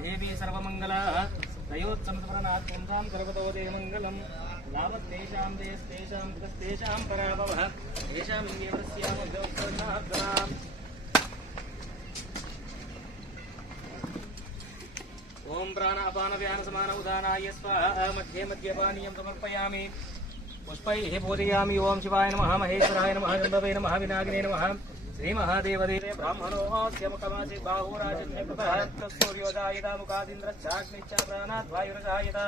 देवी सर्वमंगला तयोत्समतमनात् पुंसां सर्वतो देवमंगलम् लाभस्तेषां देस्तेषां कृतस्तेषां पराभवः तेषां इंगेवरस्यामभ्योत्सन्नाग्राम् ओम प्राण अपान व्यान समान उदानाय स्वाहा मध्ये मध्ये पानीयं समर्पयामि पुष्पैः पूजयामि ओम शिवाय नमः महेश्वराय नमः गंधर्वे नमः विनागिने नमः श्री महादेवदेवे ब्राह्मणोऽस्य मुखमासि बाहुराजन्यकृतः सूर्योदयदा मुखादिन्द्रच्छाग्निश्च प्राणात् वायुरजायता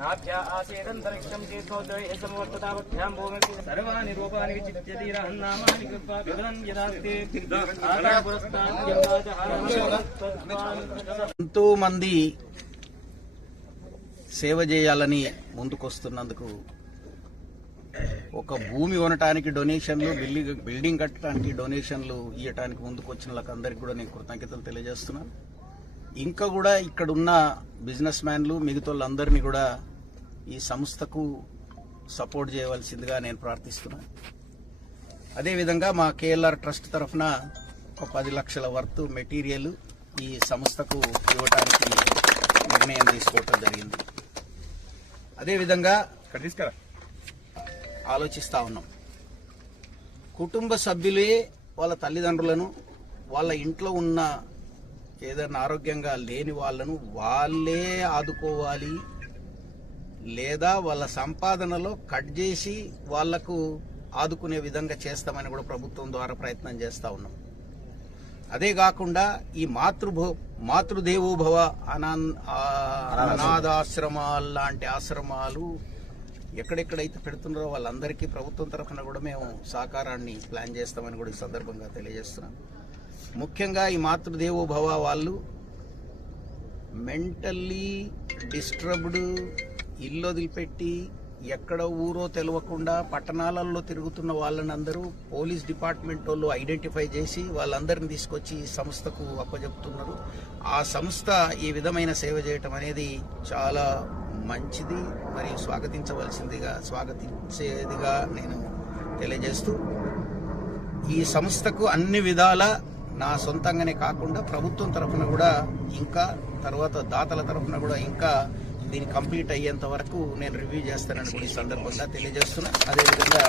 नाभ्या आसेदन्तरिक्षं तीर्थोदये समवर्ततावभ्यां भूमिः सर्वाणि रूपाणि विचित्य धीरहन्नामानि कृत्वा विघ्नं यदास्ते ఎంతో మంది సేవ చేయాలని ముందుకొస్తున్నందుకు ఒక భూమి కొనటానికి డొనేషన్లు బిల్డింగ్ కట్టడానికి డొనేషన్లు ఇవ్వటానికి ముందుకు వచ్చిన వాళ్ళకందరికీ కూడా నేను కృతజ్ఞతలు తెలియజేస్తున్నాను. ఇంకా కూడా ఇక్కడ ఉన్న బిజినెస్ మ్యాన్లు మిగతా వాళ్ళందరినీ కూడా ఈ సంస్థకు సపోర్ట్ చేయవలసిందిగా నేను ప్రార్థిస్తున్నాను. అదేవిధంగా మా కేఎల్ఆర్ ట్రస్ట్ తరఫున ఒక 10 లక్షల వర్త్ మెటీరియల్ ఈ సంస్థకు ఇవ్వటానికి నిర్ణయం తీసుకోవటం జరిగింది. అదేవిధంగా ఆలోచిస్తా ఉన్నాం. కుటుంబ సభ్యులే వాళ్ళ తల్లిదండ్రులను వాళ్ళ ఇంట్లో ఉన్న ఏదైనా ఆరోగ్యంగా లేని వాళ్ళను వాళ్ళే ఆదుకోవాలి, లేదా వాళ్ళ సంపాదనలో కట్ చేసి వాళ్లకు ఆదుకునే విధంగా చేస్తామని కూడా ప్రభుత్వం ద్వారా ప్రయత్నం చేస్తా ఉన్నాం. అదే కాకుండా ఈ మాతృదేవోభవ అనాథాశ్రమాలు లాంటి ఆశ్రమాలు ఎక్కడెక్కడైతే పెడుతున్నారో వాళ్ళందరికీ ప్రభుత్వం తరఫున కూడా మేము సహకారాన్ని ప్లాన్ చేస్తామని కూడా ఈ సందర్భంగా తెలియజేస్తున్నాం. ముఖ్యంగా ఈ మాతృదేవోభవ వాళ్ళు మెంటల్లీ డిస్టర్బ్డ్, ఇల్లు వదిలిపెట్టి ఎక్కడ ఊరో తెలియకుండా పట్టణాలలో తిరుగుతున్న వాళ్ళని అందరూ పోలీస్ డిపార్ట్మెంట్ వాళ్ళు ఐడెంటిఫై చేసి వాళ్ళందరిని తీసుకొచ్చి ఈ సంస్థకు అప్పచెప్తున్నారు. ఆ సంస్థ ఈ విధమైన సేవ చేయటం అనేది చాలా మంచిది, మరియు స్వాగతించేదిగా నేను తెలియజేస్తూ, ఈ సంస్థకు అన్ని విధాల నా సొంతంగానే కాకుండా ప్రభుత్వం తరఫున కూడా, ఇంకా తర్వాత దాతల తరఫున కూడా ఇంకా దీన్ని కంప్లీట్ అయ్యేంత వరకు నేను రివ్యూ చేస్తానని కూడా ఈ సందర్భంగా తెలియజేస్తున్నా. అదేవిధంగా